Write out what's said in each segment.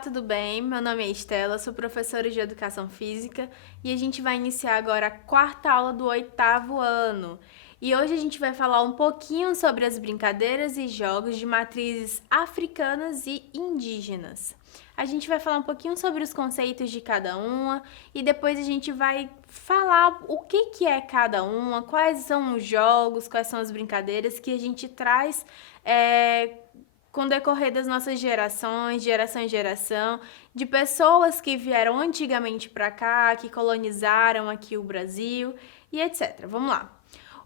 tudo bem? Meu nome é Estela, sou professora de Educação Física e a gente vai iniciar agora a quarta aula do oitavo ano. E hoje a gente vai falar um pouquinho sobre as brincadeiras e jogos de matrizes africanas e indígenas. A gente vai falar um pouquinho sobre os conceitos de cada uma e depois a gente vai falar o que é cada uma, quais são os jogos, quais são as brincadeiras que a gente traz com o decorrer das nossas gerações, geração em geração, de pessoas que vieram antigamente para cá, que colonizaram aqui o Brasil e etc. Vamos lá.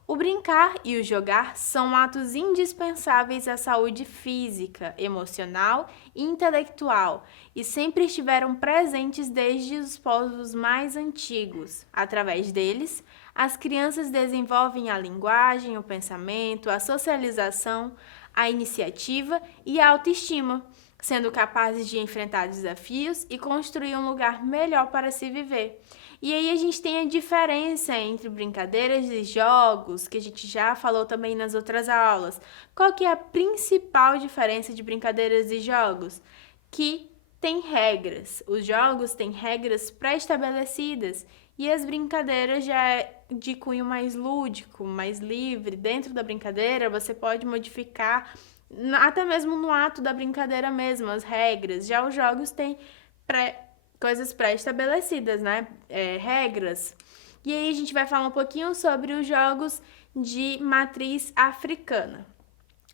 O brincar e o jogar são atos indispensáveis à saúde física, emocional e intelectual e sempre estiveram presentes desde os povos mais antigos. Através deles, as crianças desenvolvem a linguagem, o pensamento, a socialização, a iniciativa e a autoestima, sendo capazes de enfrentar desafios e construir um lugar melhor para se viver. E aí a gente tem a diferença entre brincadeiras e jogos, que a gente já falou também nas outras aulas. Qual que é a principal diferença de brincadeiras e jogos? Que tem regras. Os jogos têm regras pré-estabelecidas e as brincadeiras já é de cunho mais lúdico, mais livre. Dentro da brincadeira você pode modificar até mesmo no ato da brincadeira mesmo, as regras. Já os jogos têm coisas pré-estabelecidas, né? Regras. E aí a gente vai falar um pouquinho sobre os jogos de matriz africana.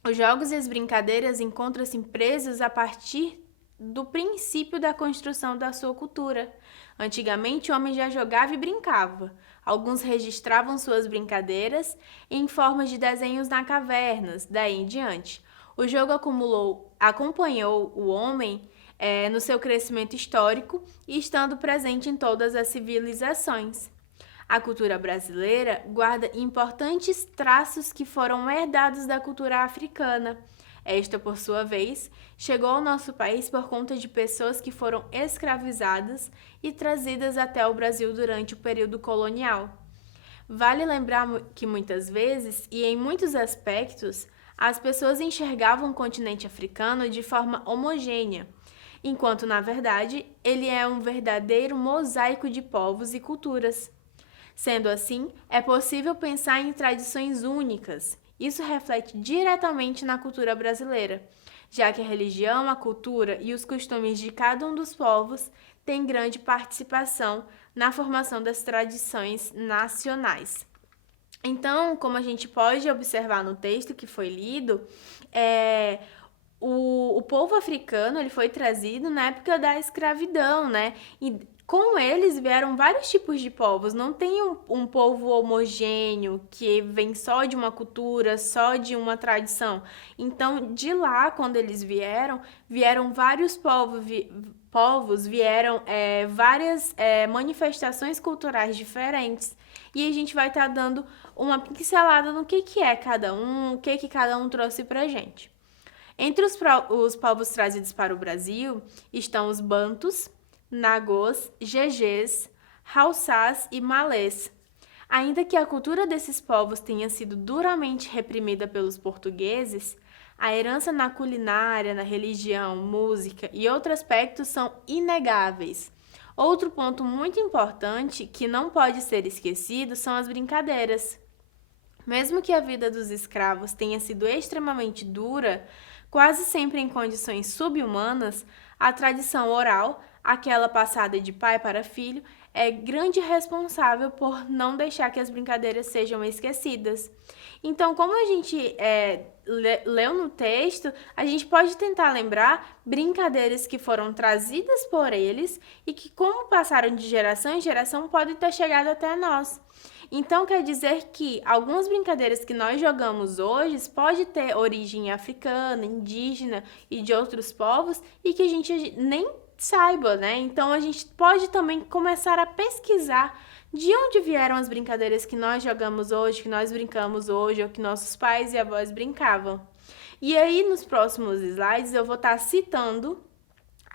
Os jogos e as brincadeiras encontram-se presos a partir do princípio da construção da sua cultura. Antigamente, o homem já jogava e brincava. Alguns registravam suas brincadeiras em formas de desenhos na cavernas, daí em diante. O jogo acompanhou o homem no seu crescimento histórico e estando presente em todas as civilizações. A cultura brasileira guarda importantes traços que foram herdados da cultura africana. Esta, por sua vez, chegou ao nosso país por conta de pessoas que foram escravizadas e trazidas até o Brasil durante o período colonial. Vale lembrar que muitas vezes, e em muitos aspectos, as pessoas enxergavam o continente africano de forma homogênea, enquanto, na verdade, ele é um verdadeiro mosaico de povos e culturas. Sendo assim, é possível pensar em tradições únicas. Isso reflete diretamente na cultura brasileira, já que a religião, a cultura e os costumes de cada um dos povos têm grande participação na formação das tradições nacionais. Então, como a gente pode observar no texto que foi lido, o povo africano ele foi trazido na época da escravidão, né? E com eles vieram vários tipos de povos. Não tem um povo homogêneo que vem só de uma cultura, só de uma tradição. Então, de lá, quando eles vieram vários povos vieram várias manifestações culturais diferentes. E a gente vai estar dando uma pincelada no que é cada um, o que cada um trouxe pra gente. Entre os povos trazidos para o Brasil estão os Bantus, Nagôs, Jejês, Haussás e Malês. Ainda que a cultura desses povos tenha sido duramente reprimida pelos portugueses, a herança na culinária, na religião, música e outros aspectos são inegáveis. Outro ponto muito importante que não pode ser esquecido são as brincadeiras. Mesmo que a vida dos escravos tenha sido extremamente dura, quase sempre em condições subhumanas, a tradição oral, aquela passada de pai para filho, é grande responsável por não deixar que as brincadeiras sejam esquecidas. Então, como a gente leu no texto, a gente pode tentar lembrar brincadeiras que foram trazidas por eles e que, como passaram de geração em geração, podem ter chegado até nós. Então, quer dizer que algumas brincadeiras que nós jogamos hoje pode ter origem africana, indígena e de outros povos e que a gente nem saiba, né? Então, a gente pode também começar a pesquisar de onde vieram as brincadeiras que nós jogamos hoje, que nós brincamos hoje, ou que nossos pais e avós brincavam. E aí, nos próximos slides, eu vou estar citando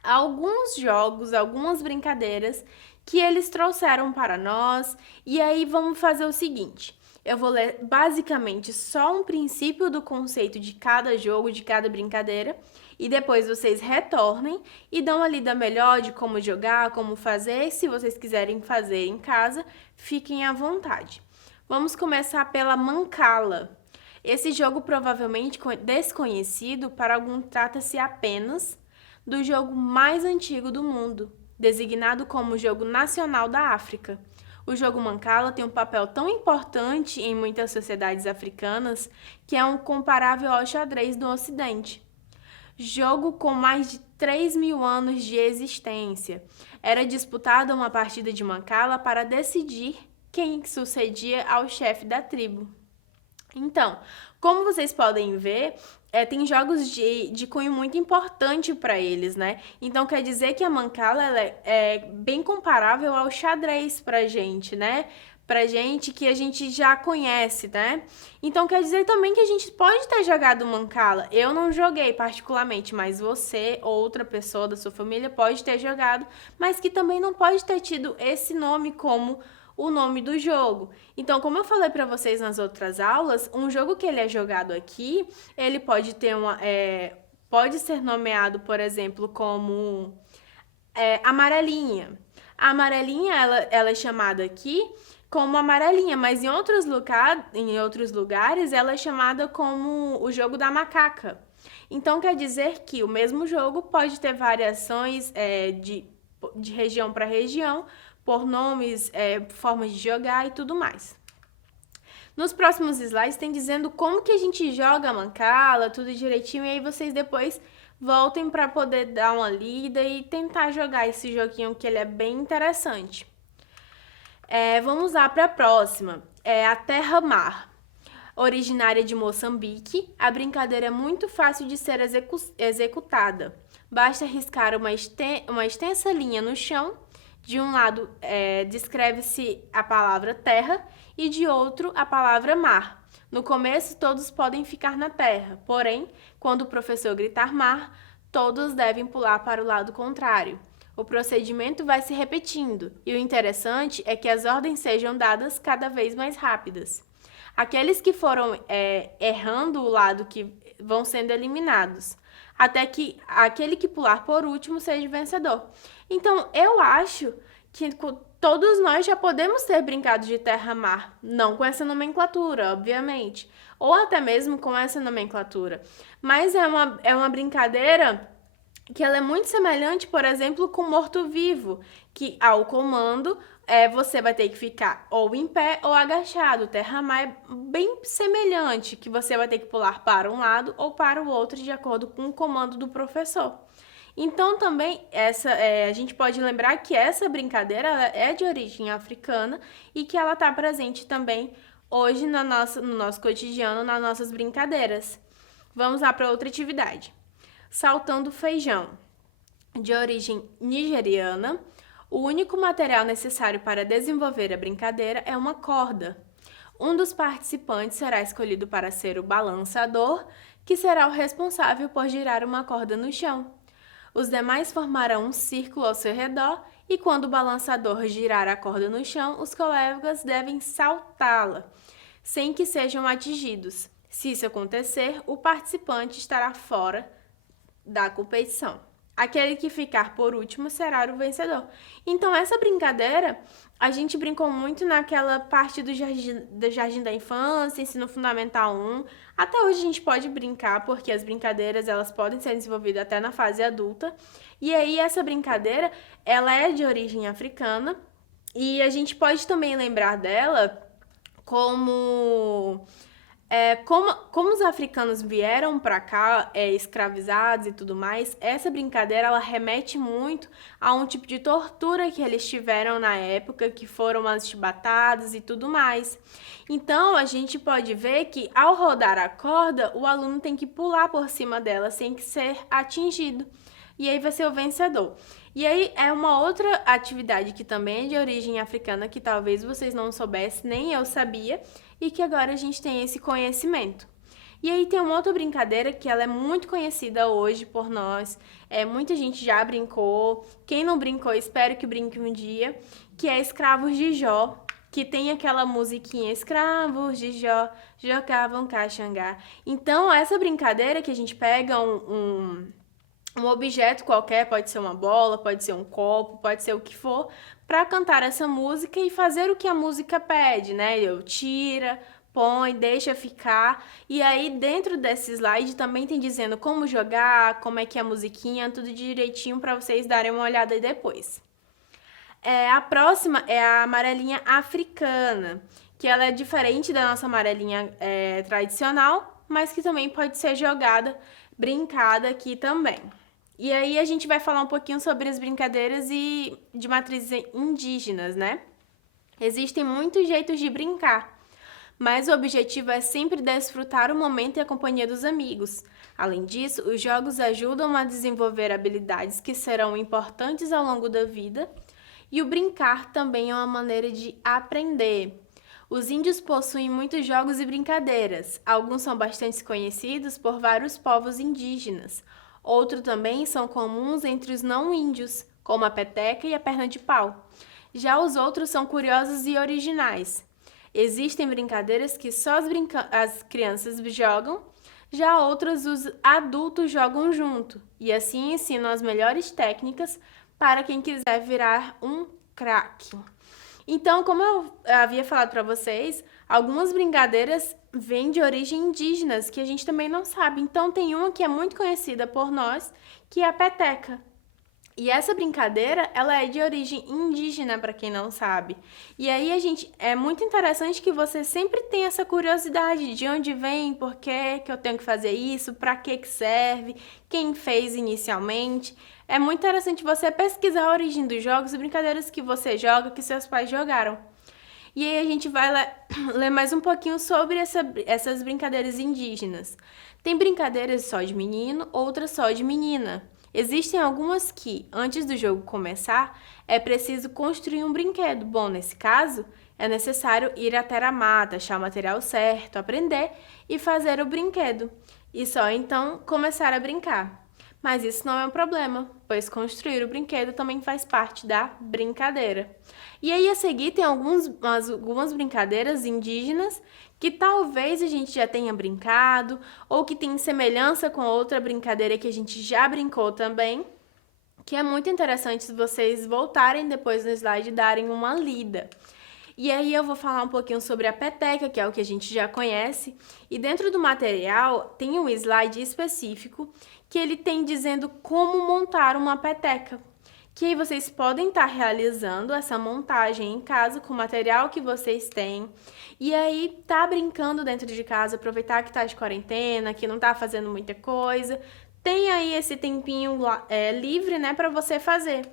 alguns jogos, algumas brincadeiras que eles trouxeram para nós. E aí, vamos fazer o seguinte. Eu vou ler basicamente só um princípio do conceito de cada jogo, de cada brincadeira, e depois vocês retornem e dão uma lida melhor de como jogar, como fazer. Se vocês quiserem fazer em casa, fiquem à vontade. Vamos começar pela Mancala. Esse jogo provavelmente desconhecido, para alguns trata-se apenas do jogo mais antigo do mundo, designado como o jogo nacional da África. O jogo Mancala tem um papel tão importante em muitas sociedades africanas que é um comparável ao xadrez do Ocidente. Jogo com mais de 3.000 anos de existência. Era disputada uma partida de Mancala para decidir quem sucedia ao chefe da tribo. Então, como vocês podem ver, tem jogos de cunho muito importante para eles, né? Então, quer dizer que a Mancala ela é bem comparável ao xadrez pra gente, né? Pra gente que a gente já conhece, né? Então, quer dizer também que a gente pode ter jogado Mancala. Eu não joguei particularmente, mas você ou outra pessoa da sua família pode ter jogado, mas que também não pode ter tido esse nome como o nome do jogo. Então, como eu falei para vocês nas outras aulas, um jogo que ele é jogado aqui, ele pode ter pode ser nomeado, por exemplo, como amarelinha. A amarelinha, ela é chamada aqui como amarelinha, mas em outros lugares ela é chamada como o jogo da macaca. Então, quer dizer que o mesmo jogo pode ter variações de região para região, por nomes, formas de jogar e tudo mais. Nos próximos slides tem dizendo como que a gente joga a Mancala, tudo direitinho, e aí vocês depois voltem para poder dar uma lida e tentar jogar esse joguinho que ele é bem interessante. Vamos lá para a próxima, a Terra-Mar. Originária de Moçambique, a brincadeira é muito fácil de ser executada. Basta riscar uma extensa linha no chão. De um lado, descreve-se a palavra terra e de outro, a palavra mar. No começo, todos podem ficar na terra, porém, quando o professor gritar mar, todos devem pular para o lado contrário. O procedimento vai se repetindo e o interessante é que as ordens sejam dadas cada vez mais rápidas. Aqueles que foram errando o lado que vão sendo eliminados, até que aquele que pular por último seja o vencedor. Então, eu acho que todos nós já podemos ter brincado de terra-mar, não com essa nomenclatura, obviamente, ou até mesmo com essa nomenclatura, mas é uma brincadeira que ela é muito semelhante, por exemplo, com morto-vivo, que ao comando você vai ter que ficar ou em pé ou agachado. Terra-mar é bem semelhante, que você vai ter que pular para um lado ou para o outro de acordo com o comando do professor. Então também a gente pode lembrar que essa brincadeira ela é de origem africana e que ela está presente também hoje no nosso cotidiano, nas nossas brincadeiras. Vamos lá para outra atividade. Saltando feijão. De origem nigeriana, o único material necessário para desenvolver a brincadeira é uma corda. Um dos participantes será escolhido para ser o balançador, que será o responsável por girar uma corda no chão. Os demais formarão um círculo ao seu redor e quando o balançador girar a corda no chão, os colegas devem saltá-la, sem que sejam atingidos. Se isso acontecer, o participante estará fora da competição. Aquele que ficar por último será o vencedor. Então, essa brincadeira, a gente brincou muito naquela parte do jardim da infância, ensino fundamental 1. Até hoje a gente pode brincar, porque as brincadeiras elas podem ser desenvolvidas até na fase adulta. E aí, essa brincadeira, ela é de origem africana. E a gente pode também lembrar dela como os africanos vieram para cá escravizados e tudo mais, essa brincadeira ela remete muito a um tipo de tortura que eles tiveram na época, que foram as chibatadas e tudo mais. Então, a gente pode ver que ao rodar a corda, o aluno tem que pular por cima dela sem que ser atingido. E aí vai ser o vencedor. E aí é uma outra atividade que também é de origem africana, que talvez vocês não soubessem, nem eu sabia, e que agora a gente tem esse conhecimento. E aí tem uma outra brincadeira que ela é muito conhecida hoje por nós, muita gente já brincou, quem não brincou espero que brinque um dia, que é Escravos de Jó, que tem aquela musiquinha escravos de Jó jogavam caxangá. Então, essa brincadeira que a gente pega um objeto qualquer, pode ser uma bola, pode ser um copo, pode ser o que for, para cantar essa música e fazer o que a música pede, né? Eu tira, põe, deixa ficar. E aí, dentro desse slide, também tem dizendo como jogar, como é que é a musiquinha, tudo direitinho para vocês darem uma olhada aí depois. A próxima é a amarelinha africana, que ela é diferente da nossa amarelinha tradicional, mas que também pode ser jogada, brincada aqui também. E aí a gente vai falar um pouquinho sobre as brincadeiras de matrizes indígenas, né? Existem muitos jeitos de brincar, mas o objetivo é sempre desfrutar o momento e a companhia dos amigos. Além disso, os jogos ajudam a desenvolver habilidades que serão importantes ao longo da vida, e o brincar também é uma maneira de aprender. Os índios possuem muitos jogos e brincadeiras. Alguns são bastante conhecidos por vários povos indígenas. Outros também são comuns entre os não-índios, como a peteca e a perna de pau. Já os outros são curiosos e originais. Existem brincadeiras que só as crianças jogam, já outras os adultos jogam junto, e assim ensinam as melhores técnicas para quem quiser virar um craque. Então, como eu havia falado para vocês, algumas brincadeiras vêm de origem indígenas, que a gente também não sabe. Então, tem uma que é muito conhecida por nós, que é a peteca. E essa brincadeira, ela é de origem indígena, para quem não sabe. E aí, é muito interessante que você sempre tenha essa curiosidade de onde vem, por que eu tenho que fazer isso, para que serve, quem fez inicialmente. É muito interessante você pesquisar a origem dos jogos e brincadeiras que você joga, que seus pais jogaram. E aí a gente vai ler mais um pouquinho sobre essas brincadeiras indígenas. Tem brincadeiras só de menino, outras só de menina. Existem algumas que, antes do jogo começar, é preciso construir um brinquedo. Bom, nesse caso, é necessário ir até a mata, achar o material certo, aprender e fazer o brinquedo. E só então começar a brincar. Mas isso não é um problema, pois construir o brinquedo também faz parte da brincadeira. E aí a seguir tem algumas brincadeiras indígenas que talvez a gente já tenha brincado ou que tem semelhança com outra brincadeira que a gente já brincou também, que é muito interessante se vocês voltarem depois no slide e darem uma lida. E aí eu vou falar um pouquinho sobre a peteca, que é o que a gente já conhece, e dentro do material tem um slide específico que ele tem dizendo como montar uma peteca. Que aí vocês podem estar realizando essa montagem em casa com o material que vocês têm. E aí tá brincando dentro de casa, aproveitar que tá de quarentena, que não tá fazendo muita coisa. Tem aí esse tempinho livre, né, para você fazer.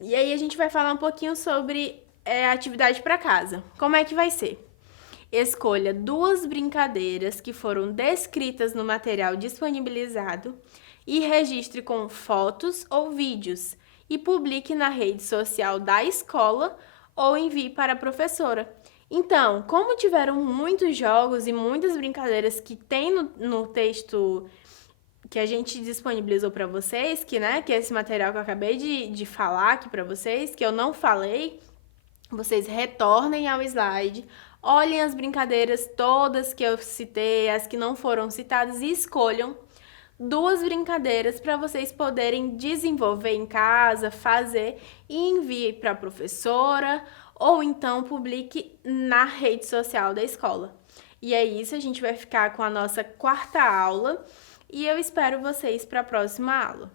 E aí a gente vai falar um pouquinho sobre atividade para casa. Como é que vai ser? Escolha 2 brincadeiras que foram descritas no material disponibilizado e registre com fotos ou vídeos e publique na rede social da escola ou envie para a professora. Então, como tiveram muitos jogos e muitas brincadeiras que tem no texto que a gente disponibilizou para vocês, que é esse material que eu acabei de falar aqui para vocês, que eu não falei, vocês retornem ao slide, olhem as brincadeiras todas que eu citei, as que não foram citadas e escolham 2 brincadeiras para vocês poderem desenvolver em casa, fazer e envie para a professora ou então publique na rede social da escola. E é isso, a gente vai ficar com a nossa 4ª aula e eu espero vocês para a próxima aula.